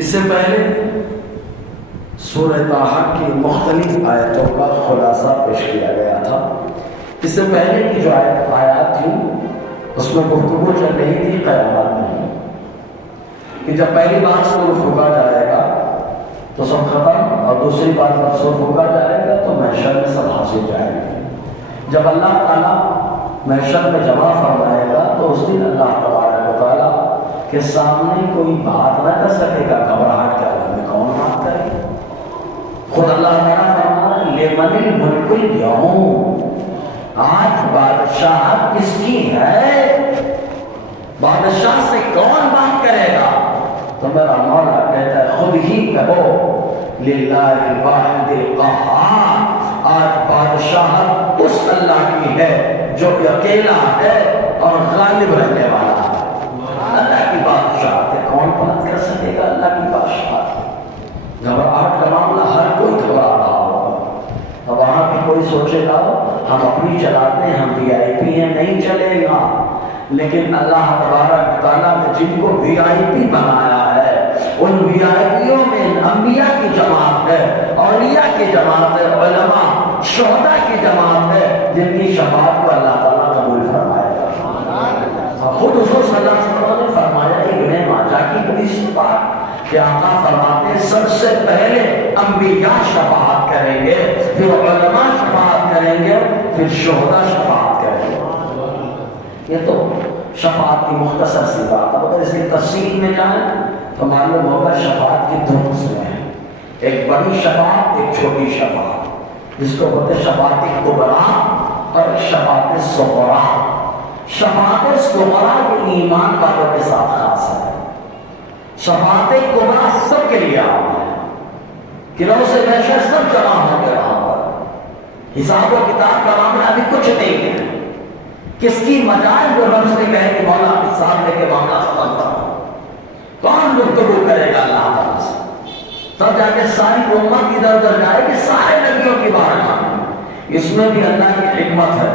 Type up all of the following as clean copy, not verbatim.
اس سے پہلے سورہ طٰہٰ کی مختلف آیتوں کا خلاصہ پیش کیا گیا تھا۔ اس سے پہلے کی جو آیات تھی اس میں گفتگو چل رہی تھی قیامت میں، کہ جب پہلی بار سور پھونکا جائے گا تو سب ختم، اور دوسری بار جب سور پھونکا جائے گا تو محشر میں سب حاصل جائے گا۔ جب اللہ تعالیٰ محشر میں جمع فرمائے گا تو اس دن اللہ تبارک و تعالیٰ کے سامنے کوئی بات نہ کر سکے گا، گھبراہٹ کے عالم میں کون بات کرے گا؟ خود اللہ تعالیٰ فرما رہا ہے لمن الملک اليوم، آج بادشاہت کس کی ہے؟ بادشاہ سے کون بات کرے گا؟ تو میرا مولا کہتا ہے خود ہی کہو للہ الواحد القہار، آج بادشاہت اس اللہ کی ہے جو اکیلا ہے اور غالب رہنے والا ہے۔ اللہ کی بادشاہت ہے، کون بات کر سکے گا اللہ کی بادشاہت؟ گھبراہٹ کا معاملہ ہر کوئی گھبرا رہا ہوگا۔ اب وہاں بھی کوئی سوچے گا ہم اپنی چلاتے ہیں، ہم وی آئی پی ہیں، نہیں چلے گا۔ لیکن اللہ تبارک تعالیٰ نے جن کو وی آئی پی بنایا ہے ان وی آئی پیوں میں انبیاء کی جماعت ہے، اولیاء کی جماعت ہے، علماء شہداء کی جماعت ہے، جن کی شفاعت کو اللہ تعالیٰ قبول فرمائے گا۔ خود حضور صلی اللہ علیہ وسلم نے فرمایا ابن ماجہ کی حدیث بات کہ آقا فرماتے ہیں سب سے پہلے انبیاء شفاعت کریں گے، پھر علماء شفاعت کریں گے، پھر شہداء شفاعت کریں گے۔ یہ تو شفاعت کی مختصر سی بات ہے، اگر اس کی تفصیل میں جائیں تو معلوم ہوگا شفاعت کی دو قسمیں ہیں، ایک بڑی شفاعت، ایک چھوٹی شفاعت، جس کو بولتے ہیں شفاعت کبریٰ اور شفاعت صغریٰ۔ شفاعت صغریٰ کے ایمان والوں کے ساتھ خاص ہے، شفاعت کبریٰ سب کے لیے عام ہے، قلعوں سے محشر سب جمع ہوں گے وہاں پر، حساب و کتاب کا معاملہ ابھی کچھ نہیں ہے۔ کس کی مجال جو رب سے کہے کہ مولا حساب لے کے معاملہ ختم کرو؟ کون گفتگو کرے گا اللہ تعالیٰ سے؟ تب جا کے ساری امت ادھر ادھر جائے گی سارے نبیوں کی بارگاہ میں۔ اس میں بھی اللہ کی حکمت ہے،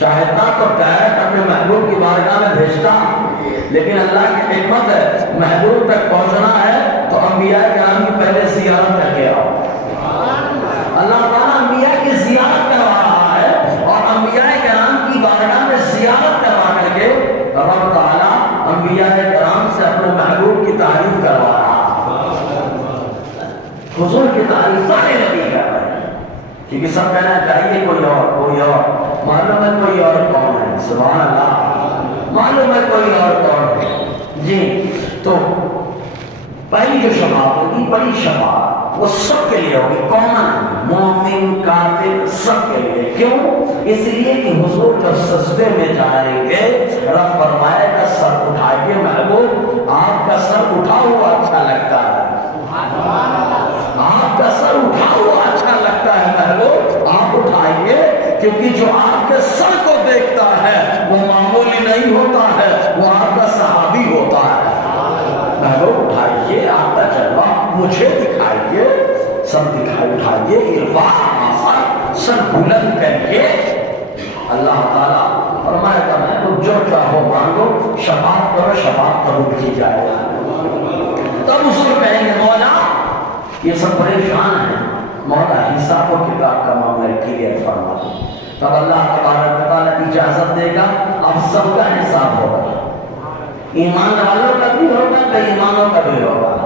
چاہتا تو ڈائریکٹ اپنے محبوب کی بارگاہ میں بھیجتا، لیکن اللہ کی حکمت ہے محبوب تک پہنچنا ہے تو انبیاء کرام کی پہلے زیارت کر کے آؤ۔ اللہ تعالیٰ انبیاء کی زیارت کروا رہا ہے، اور انبیاء کرام کی بارگاہ میں زیارت کروا کر کے رب تعالیٰ انبیاء کرام سے اپنے محبوب کی تعریف کروا رہا ہے۔ حضور کی تعریف سارے نبی کر رہے ہیں، کیونکہ سب کہنا چاہیے کوئی اور معلوم ہے کوئی اور کون ہے، سبحان اللہ، معلوم ہے کوئی اور کون ہے۔ جی تو پہلی جو شفاعت ہوگی بڑی شفاعت، وہ سب کے لیے ہوگی، کامن، مومن کافر سب کے لیے۔ کیوں؟ اس لیے کہ حضور جب سجدے میں جائیں گے رب فرمائے گا سر اٹھائیے محبوب، آپ کا سر اٹھا ہوا اچھا لگتا ہے، آپ کا سر اٹھا ہوا اچھا لگتا ہے محبوب، آپ اٹھائیے، کیونکہ جو آپ کے سر کو دیکھتا ہے وہ معمولی نہیں ہوتا ہے، وہ آپ کا صحابی ہوتا ہے۔ محبوب اٹھائیے، آپ کا جلوہ مجھے دکھائیے، سر اٹھائیے، ارفع آسان سر بلند کریے۔ اللہ تعالیٰ فرمائے گا محبوب جو چاہو مانگو، شفاعت کرو، شفاعت قبول کی جائے گا۔ تب حضور کہیں گے مولا یہ سب پریشان ہیں، مولا حساب و کتاب کا معاملہ کلیئر فرما دو۔ تب اللہ تبارک و تعالیٰ اجازت دے گا، اب سب کا حساب ہوگا، ایمان والوں کا بھی ہوگا، بے ایمانوں کا بھی ہوگا۔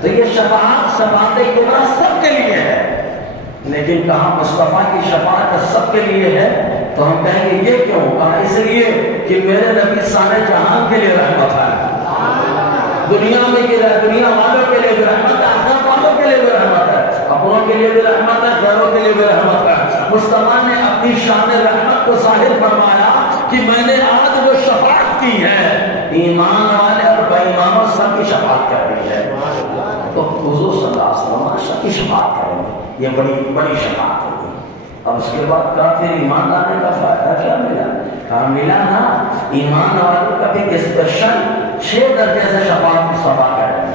تو یہ شفاعت کبریٰ سب کے لیے ہے، لیکن کہاں مصطفیٰ کی شفاعت سب کے لیے ہے تو ہم کہیں گے یہ کیوں؟ کہا اس لیے کہ میرے نبی سارے جہان کے لیے رحمت ہے، دنیا میں دنیا والوں کے لیے بھی رحمت ہے، آخرت والوں کے لیے بھی رحمت ہے، اپنوں کے لیے بھی رحمت ہے، غیروں کے لیے بھی رحمت ہے۔ مصطفیٰ نے اپنی شان رحمت کو ظاہر فرمایا کہ میں نے آج وہ شفاعت کی ہے، ایمان والے اور بے ایمانوں سب کی شفاعت کر رہی ہے۔ تو حضور صلی اللہ علیہ وسلم سب کی شفاعت کریں گے، یہ بڑی شفاعت ہوگی۔ اب اس کے بعد کافر ایمان لانے کا فائدہ کیا ملا؟ کہاں ملا نا ایمان والوں کا بھی اسپیشل 6 درجے سے شفاعت مصطفیٰ کریں گے،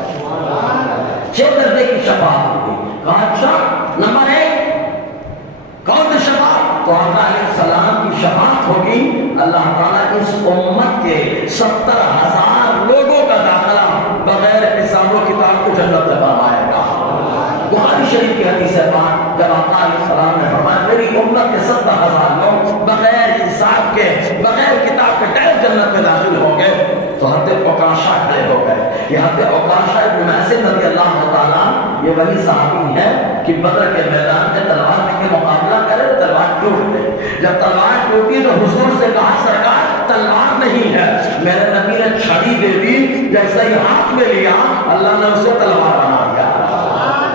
6 درجے کی شفاعت ہوگی۔ کہا اچھا نمبر 1 کون سی شفاعت؟ تو آقا علیہ السلام کی شفاعت ہوگی، اللہ تعالیٰ اس امت کے 70,000 لوگوں کا داخلہ بغیر حساب و کتاب کو جنت پاک جب آقا علیہ السلام نے فرمایا میری امت کے 70,000 لوگ بغیر حساب کے بغیر کتاب کے ڈائریکٹ جنت میں داخل ہو گئے تو حضرت عکاشہ کھڑے ہو گئے. یہ حضرت عکاشہ ابن محصن رضی اللہ تعالیٰ یہ وہی صحابی ہے کہ بدر کے میدان میں تلوار کے مقابلہ کرے تلوار ٹوٹ گئی. جب تلوار ٹوٹی تو حضور سے کہا سرکار تلوار نہیں ہے. میرے نبی نے چھڑی دے دی, جیسے ہی ہاتھ میں لیا اللہ نے اسے تلوار بنا دیا.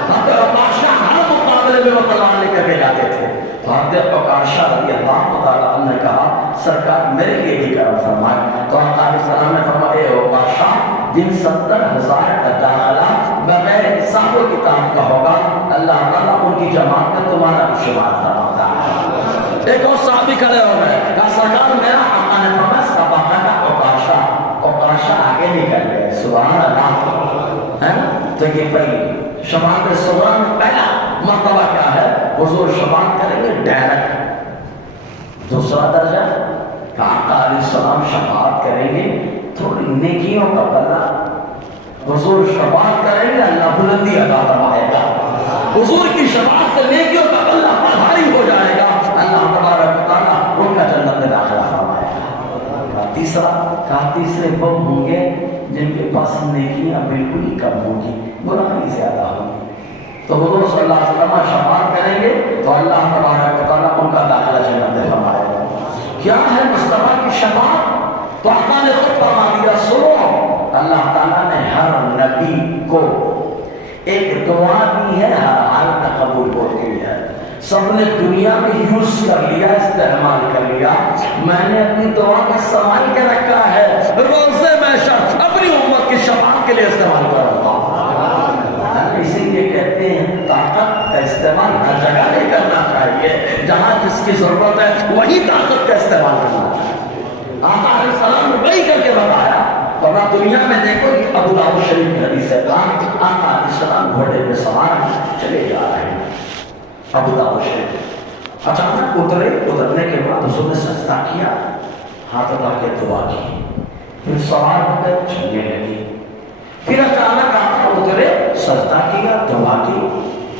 حضرت عکاشہ ہر مقابلے میں وہ تلوار لے کر کے جاتے تھے. حضرت عکاشہ رضی اللہ تعالیٰ عنہ نے کہا سرکار میرے لیے بھی کرم فرمائے. تو آقا علیہ السلام نے فرمایا اے عکاشہ جن 70,000 کا داخلہ بغیر حساب و کتاب کا ہوگا اللہ تعالیٰ ان کی جماعت میں تمہارا بھی شمار فرماتا ہے. ایک اور صحابی کھڑے ہو گئے کہا سرکار میرا آقا نے فرمایا سبقہ کا عکاشہ. عکاشہ آگے نکل گئے. سبحان اللہ ہے نا. تو یہ پہلی شفاعت صغریٰ میں پہلا مرتبہ کیا ہے حضور شفاعت کریں گے ڈائریکٹ. دوسرا درجہ کہ آقا علیہ السلام شفاعت کریں گے تھوڑی نیکیوں کا بدلہ. حضور شفاعت کریں گے اللہ بلندی عطا فرمائے گا. حضور کی شفاعت سے نیکیوں کا بدلہ بھاری ہو جائے گا. اللہ تبارک و تعالیٰ ان کا جنت میں داخلہ فرمائے گا. تیسرے وہ ہوں گے جن کے پاس نیکیاں بالکل ہی کم ہوں گی, برائیاں زیادہ ہوں گی. تو حضور صلی اللہ علیہ وسلم شفاعت کریں گے تو اللہ تبارک و تعالیٰ ان کا داخلہ جنت میں فرمائے گا. کیا ہے مصطفیٰ کی شفاعت؟ تو آقا نے خود فرما دیا سنو اللہ تعالیٰ نے ہر نبی کو ایک دعا دی ہے, ہر حال میں قبول ہوتی ہے. سب نے دنیا میں یوز کر لیا, استعمال کر لیا. میں نے اپنی دعا کا سنبھال کے رکھا ہے, روزے میں اپنی امت کی شفاعت کے لیے استعمال کروں گا. اسی لیے کہتے ہیں طاقت کا استعمال ہر جگہ نہیں کرنا چاہیے, جہاں جس کی ضرورت ہے وہی طاقت کا استعمال کرنا چاہیے. آقا علیہ السلام نے وہی کر کے بتایا. ورنہ دنیا میں دیکھو کہ ابو داؤد شریف کی حدیث ہے آقا علیہ السلام گھوڑے پہ سوار چلے جا رہے ہیں. ابو داؤد شریف اچانک اترنے کے بعد اس نے سجدہ کیا, ہاتھ اٹھا کے دعا کی, پھر سوار ہو کر چلنے لگی. پھر اچانک آپ اترے, سجدہ کیا, دعا کی,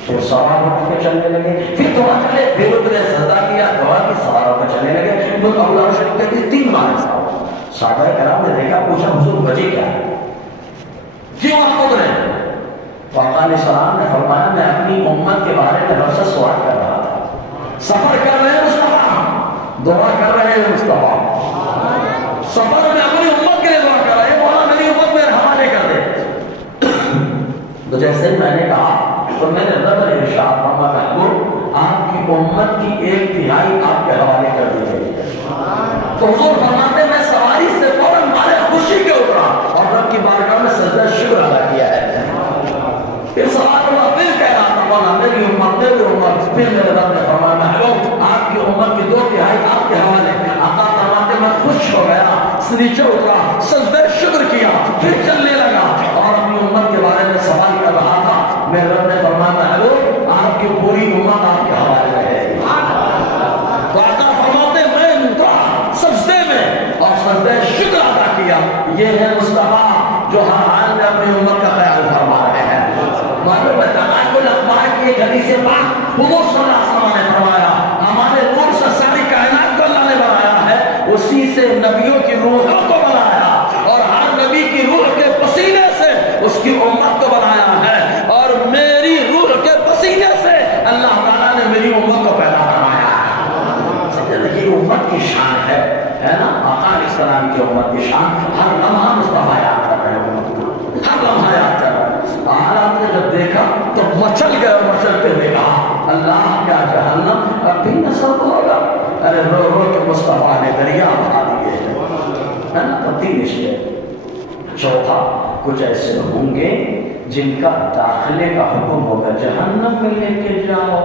پھر سوار ہو کے چلنے لگے. پھر دعا چلے, پھر اترے, سجدہ کیا, دعا کی, سوار ہو کے چلنے لگے. ابو داؤد شریف کہتے ہیں 3 بار ایسا ہوا. صحابہ کرام نے دیکھا, پوچھا حضور وجہ کیا ہے, کیوں آپ اترے؟ آقا علیہ السلام نے فرمایا میں اپنی امت کے بارے میں رب سے سوال کر رہا تھا. سفر کر رہے ہیں مصطفیٰ, دعا کر رہے ہیں مصطفیٰ, سفر میں اپنی امت کے لیے دعا کر رہے ہیں, مولا میری امت میرے حوالے کر دے. تو جیسے میں نے کہا تو میں نے رب نے ارشاد فرمایا محبوب آپ کی امت کی 1/3 آپ کے حوالے کر دی گئی. تو حضور فرماتے میں سواری سے فوراً مارے خوشی کے اترا اور رب کی بارگاہ میں سجدہ شکر ادا کیا ہے. پھر سوال ہوا, پھر کہہ رہا تھا مولا میری امت میری امت. پھر میرے رب نے فرمایا محبوب آپ کی امت کی 2/3 آپ کے حوالے. آقا فرماتے میں خوش ہو گیا, نیچے اترا, سجدہ شکر کیا, پھر چلنے لگا اور اپنی امت کے بارے میں سوال کر رہا تھا. میرے رب نے فرمایا محبوب آپ کی پوری امت آپ کے حوالے ہے. تو آقا فرماتے میں سجدے میں اور سجدہ شکر ادا کیا. یہ ہے مصطفیٰ جو ہر حال میں اپنی امت کا خیال فرما رہے ہیں. معلوم ہے تناقل اخبار کی ایک حدیث پاک حضور صلی اللہ علیہ وسلم نے فرمایا ہمارے نور سے ساری کائنات کو اللہ نے بنایا ہے, اسی سے نبیوں کی روحوں کو بنایا اور ہر نبی کی روح کے پسینے سے اس کی امت کو بنایا ہے. اور میری روح کے پسینے سے اللہ تعالیٰ نے میری امت کو پیدا فرمایا ہے. یہ امت کی شان ہے نا. آقا علیہ السلام کی امت کی شان ہر لمحہ مصطفیٰ یاد کر رہے ہیں, ہر لمحہ یاد کر رہے ہیں. آپ نے جب دیکھا تو مچل گئے, مچلتے ہوئے کہا اللہ کیا جہنم اب بھی نصب ہوگا. ارے رو رو کے مصطفیٰ نے دریا بہا دیے ہے نا. تو 3 رشتے. چوتھا کچھ ایسے ہوں گے جن کا داخلے کا حکم ہوگا جہنم میں لے کے جاؤ,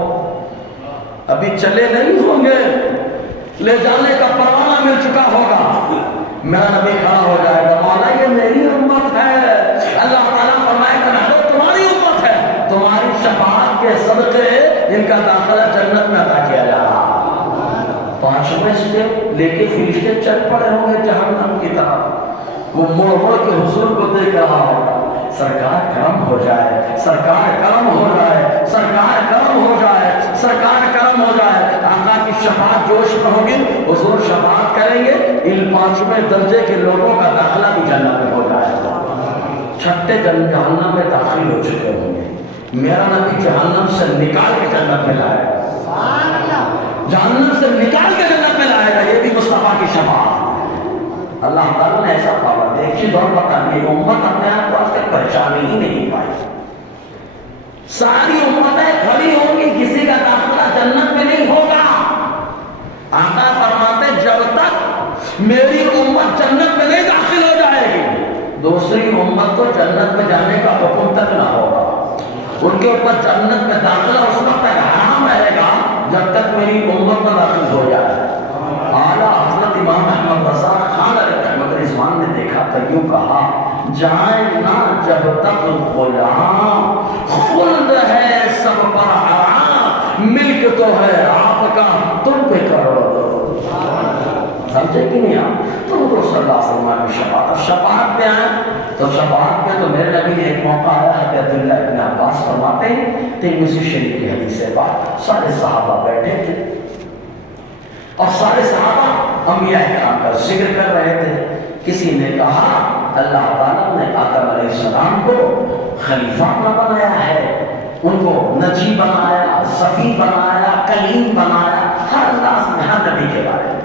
ابھی چلے نہیں ہوں گے, لے جانے کا پروانہ مل چکا ہوگا. میرا نبی کھڑا ہو جائے گا مولا یہ میری امت ہے. اللہ تعالیٰ فرمائے گا وہ تمہاری امت ہے, تمہاری شفاعت کے صدقے ان کا داخلہ جنت میں عطا کیا جا رہا. 5 رشتے لے کے فرشتے چل پڑے ہوں گے جہنم کی طرف. وہ مڑ مڑ کے حضور کو دیکھ رہا ہوگا, سرکار کرم ہو جائے، سرکار کرم ہو جائے، سرکار کرم ہو جائے، سرکار کرم ہو جائے۔ آقا کی شفاعت جوش میں ہوگی، حضور شفاعت کریں گے، ان 5ویں درجے کے لوگوں کا داخلہ بھی جنت میں ہو جائے گا۔ 6 جہنم میں داخل ہو چکے ہوں گے، میرا نبی جہنم سے نکال کے جنت میں لائے گا، جہنم سے نکال کے جنت میں لائے گا، یہ بھی مصطفیٰ کی شفاعت ہے۔ اللہ تعالیٰ نے ایسا پاور دے، ایک چیز اور بتانے، امت اپنے آپ کو آج تک پہچانے ہی نہیں پائی، ساری امتیں کھڑی ہوں گی، کسی کا داخلہ جنت میں نہیں ہوگا۔ آقا فرماتے جب تک میری امت جنت میں نہیں داخل ہو جائے گی، دوسری امت کو جنت میں جانے کا حکم تک نہ ہوگا، ان کے اوپر جنت میں داخلہ اس وقت تک حرام رہے گا جب تک میری امت میں داخل ہو جائے۔ اعلیٰ حضرت امام احمد رضا خان علیہ رحمۃ رضوان نے دیکھا تو یوں کہا، جائیں نہ جب تک غلام، خلد ہے سب پر حرام، ملک تو ہے آپ کا تم پہ کرو دو۔ سمجھے کہ نہیں آپ؟ تو حضور صلی اللہ علیہ وسلم کی شفاعت، اب شفاعت پہ آئیں تو شفاعت پہ تو میرے نبی نے ایک موقع آیا ہے کہ عبداللہ ابن عباس فرماتے ہیں، ترمذی شریف کی حدیث ہے، بات سارے صحابہ بیٹھے تھے اور سارے صحابہ انبیاء کرام کا ذکر کر رہے تھے، کسی نے کہا اللہ تعالیٰ نے آدم علیہ السلام کو خلیفہ نہ بنایا ہے، ان کو نجی بنایا، صفی بنایا، کلیم بنایا، ہر انداز میں ہر نبی کے بارے میں،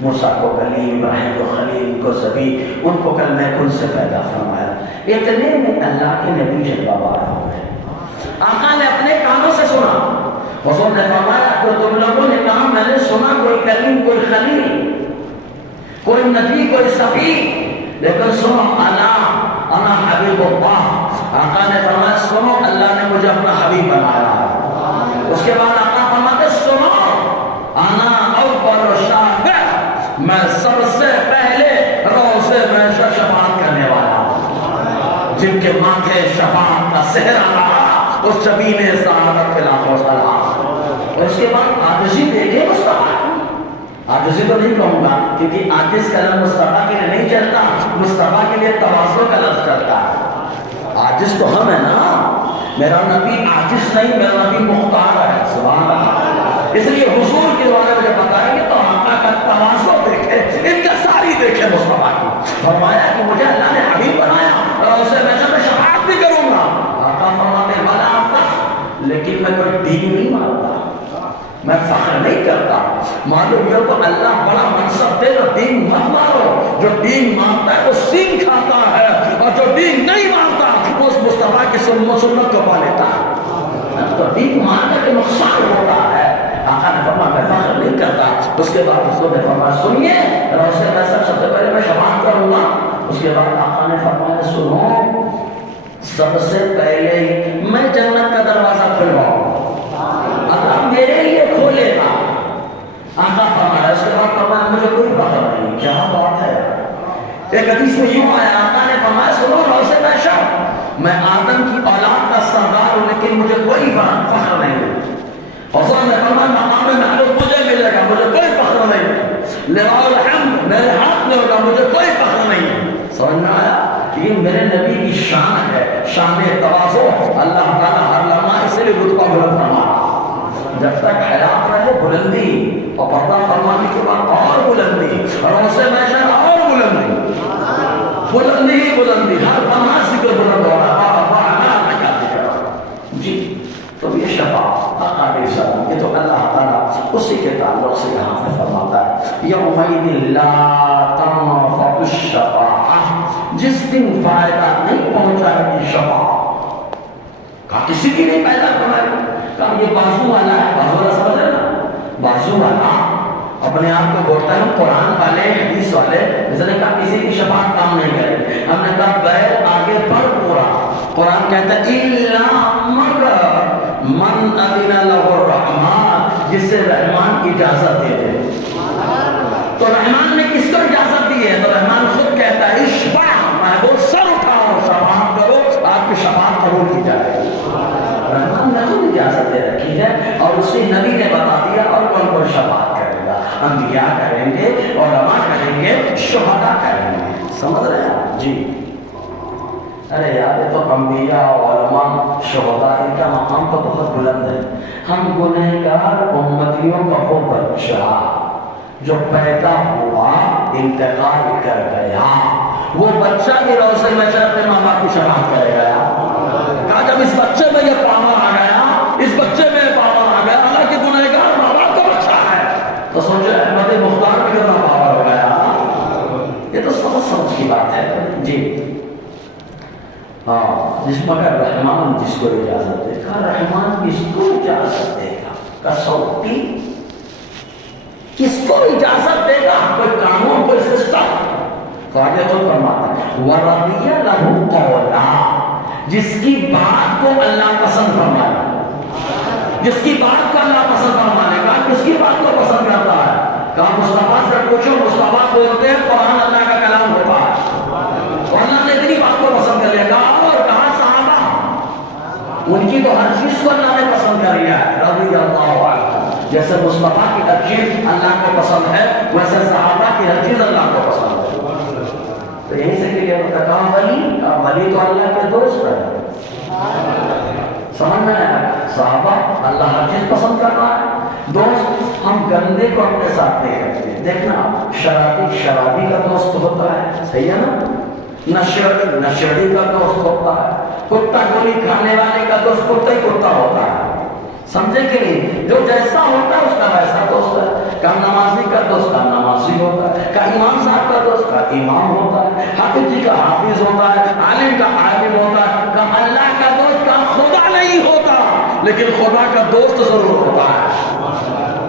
موسیٰ کو کلیم، ابراہیم کو خلیل، کو صفی، ان کو کلمہ کن سے پیدا فرمایا۔ اتنے میں اللہ کے نبی جلوہ بارہ ہو گئے، آقا نے اپنے کانوں سے سنا، حضور نے فرمایا کہ تم لوگوں نے کہا میں نے سنا کوئی کلیم، کوئی خلیل، کوئی نبی، کوئی صفی، لیکن سنو انا حبیب اللہ، آقا نے فرمایا سنو اللہ نے مجھے اپنا حبیب بنایا ہے۔ اس کے بعد آقا فرماتے سنو انا اول شافع، میں سب سے پہلے روزے میں شفاعت کرنے والا ہوں، جن کے ماتھے شفاعت کا صحرا رہا اس جبین سعادت کے لاکھوں سلام۔ اور اس کے بعد عاجزی دیکھے مصطفیٰ کی، عاجزی تو نہیں کہوں گا کیونکہ عاجز کا لفظ مصطفیٰ کے لیے نہیں چلتا، مصطفیٰ کے لیے تواضع کا لفظ چلتا ہے۔ عاجز تو ہم ہے نا، میرا نبی عاجز نہیں، میرا نبی مختار ہے، سبحان اللہ۔ اس لیے حضور کے بارے میں جب بتائیں گے تو آقا کا تواضع دیکھے، ان کا ساری دیکھے مصطفیٰ کی، فرمایا کہ مجھے اللہ نے حبیب بنایا اور اسے میں شفاعت بھی کروں گا۔ آقا فرماتے بلا فخر، لیکن میں کوئی دین نہیں مانتا، میں فخر نہیں کرتا، معلوم یہ تو اللہ بڑا منصب دے تو دین مت مانو، جو دین مانتا ہے وہ سین کھاتا ہے اور جو دین نہیں مانتا وہ اس مصطفیٰ کی سنت کو پا لیتا ہے، تو دین ماننے کے نقصان ہوتا ہے۔ آقا نے فرمایا میں فخر نہیں کرتا۔ اس کے بعد حضور نے فرمایا سنیے روزے میں سب سے پہلے میں شفاعت کروں گا۔ اس کے بعد آقا نے فرمایا سنو سب سے پہلے میں جنت کا دروازہ کھلواؤں گا، اللہ میرے لیے کھولے گا۔ آقا فرمایا اس کے بعد فرمایا مجھے کوئی فخر نہیں، کیا بات ہے۔ ایک حدیث میں یوں آیا آقا نے فرمایا سنو روزے میں شب میں آدم کی اولاد کا سردار ہوں لیکن مجھے کوئی فخر نہیں۔ حضور نے فرمایا مقام محمود مجھے ملے گا، مجھے کوئی فخر نہیں، لواء الحمد میرے ہاتھ میں ہوگا، مجھے کوئی فخر نہیں۔ سمجھ میں آیا؟ یہ میرے نبی کی شان ہے، شان تواضع، اللہ تعالیٰ ہر لمحہ اس لیے رتبہ بلند فرمایا، جب تک حیات رہے بلندی، اور پردہ فرمانے کے بعد اور بلندی، روزے محشر اور بلندی، بلندی ہی بلندی، ہر لمحہ ذکر بلند ہو رہا ہے۔ جی تو یہ شفاعت آقا علیہ السلام، یہ تو اللہ تعالیٰ اسی کے تعلق سے یہاں پہ فرماتا ہے یومئذ لا تنفع الشفاعۃ، جس دن فائدہ نہیں پہنچائے گی شفاعت، کہا کسی کی نہیں پیدا کرائے، کہا یہ بازو والا ہے، بازو والا سمجھ رہے نا، بازو والا اپنے آپ کو بولتا ہے قرآن والے حدیث والے، اس نے کہا کسی کی شفاعت کام نہیں کرے، ہم نے کہا غیر آگے بڑھ پورا، قرآن کہتا ہے الا مگر من اذن له الرحمن، جس سے رحمان کی اجازت دے دے، تو رحمان نے کس کو اجازت دی ہے؟ تو رحمان خود کہتا ہے اشفع، محبوب سر اٹھاؤ شفاعت کرو، آپ کی شفاعت قبول کی جائے، رحمان نے خود اجازت دے رکھی ہے اور اسی نبی نے بتا دیا اور کون کون شفاعت کرے گا، انبیاء کریں گے، علماء کریں گے، شہداء کریں گے، سمجھ رہے ہیں؟ جی ارے یار یہ تو انبیاء علماء شہداء ان کا مقام تو بہت بلند ہے. ہم گنہگار امتیوں کا وہ بچہ جو پیدا ہوا انتقال کر گیا، وہ بچہ بھی روزے میں سے اپنے ماں باپ کی شناخت کرے گا. کہا جب اس بچے میں یہ پاور آ گیا، اس بچے میں یہ پاور آ گیا، اللہ کے گنہگار ماں باپ کا بچہ ہے، تو سوچے احمد مختار میں کتنا پاور ہو گیا. یہ تو سمجھ کی بات ہے. جی ہاں، جس مگر رحمان جس کو اجازت دے گا، رحمان کس کو اجازت دے گا؟ کسوٹی کس کو اجازت دے گا؟ کوئی قانون، کوئی سسٹم. تو آگے تو فرماتا ہے وَرَضِيَ لَهُ قَوْلًا، جس کی بات کو اللہ پسند فرمائے، جس کی بات کو اللہ پسند فرمانے کا، کس کی بات کو پسند کرتا ہے؟ کہا مصطفیٰ سے پوچھو، مصطفیٰ بولتے ہیں قرآن اللہ کا کلام ہوتا ہے، اور اللہ نے اتنی بات کو پسند کر لیا. اور کہا صحابہ، ان کی تو ہر چیز کو اللہ نے پسند کر لیا ہے رضی اللہ عنہ. جیسے مصطفیٰ کی ہر چیز اللہ کو پسند ہے، ویسے صحابہ کی ہر چیز اللہ کو پسند ہے. تو یہی سے کہ کہا ولی تو اللہ کے دوست ہے. سمجھ میں آیا؟ صحابہ اللہ ہر چیز پسند کر رہا ہے. دوست ہم گندے کو اپنے ساتھ نہیں رکھتے. دیکھنا شرابی کا دوست ہوتا ہے، صحیح ہے نا؟ نشڑی کا دوست ہوتا ہے. کتا گولی کھانے والے کا دوست کتا ہی کتا ہوتا ہے. سمجھے کہ نہیں؟ جو جیسا ہوتا ہے اس کا ویسا دوست ہے. کم نمازی کا دوست کم نمازی ہوتا ہے، کا امام صاحب کا دوست کا امام ہوتا ہے، حافظ جی کا حافظ ہوتا ہے، عالم کا عالم ہوتا ہے. کا اللہ کا دوست کا خدا نہیں ہوتا، لیکن خدا کا دوست ضرور ہوتا ہے.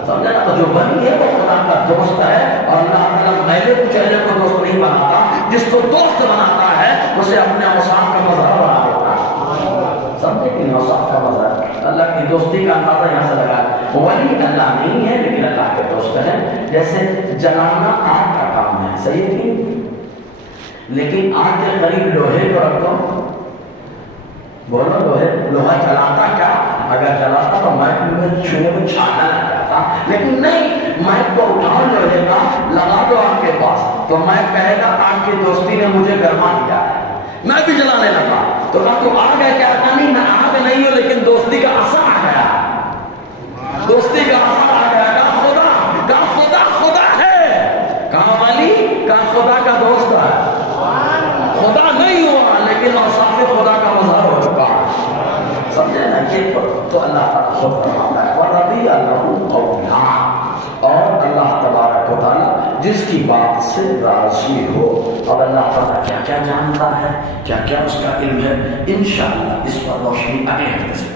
سمجھا نا؟ تو جو ولی ہے وہ خدا کا دوست ہے، اور اللہ تعالیٰ میلے کو چہرے کو دوست نہیں بناتا. جس کو دوست بناتا ہے اسے اپنے اوصاف کا مظہر بنا دیتا ہے. سمجھے کہ اوصاف کا مظہر، اللہ کی دوستی کا اندازہ یہاں سے لگا. ولی اللہ نہیں ہے لیکن اللہ کے دوست ہیں. جیسے جلانا آگ کا کام ہے، صحیح ہے کہ لیکن آگ کے قریب لوہے کو رکھ دو، بولو لوہا جلاتا کیا؟ اگر جلاتا تو مائک میں چھونے میں چھانا لگ جاتا، لیکن نہیں، مائک کو اٹھاؤ لوہے کا لگا دو آگ کے پاس، تو مائک کہے گا آگ کی دوستی نے مجھے گرما دیا ہے، میں بھی جلانے لگا. تو نہ تو آگ ہے کیا؟ نہیں، میں آگ نہیں ہوں لیکن دوستی کا اثر آ گیا، دوستی کا اثر آ گیا. خدا ہے، کہا والی کا خدا کا دوست ہے. خدا نہیں ہوا لیکن اوصاف خدا کا مظہر ہو چکا ہے. سمجھے نا؟ یہ تو اللہ تعالیٰ خود فرماتا ہے وَرَضِيَ لَهُ قَوْلًا، اور اللہ تبارک و تعالیٰ جس کی بات سے راضی ہو. اب اللہ تعالیٰ کیا کیا جانتا ہے، کیا کیا اس کا علم ہے، انشاءاللہ اس پر روشنی اگلے ہفتے سے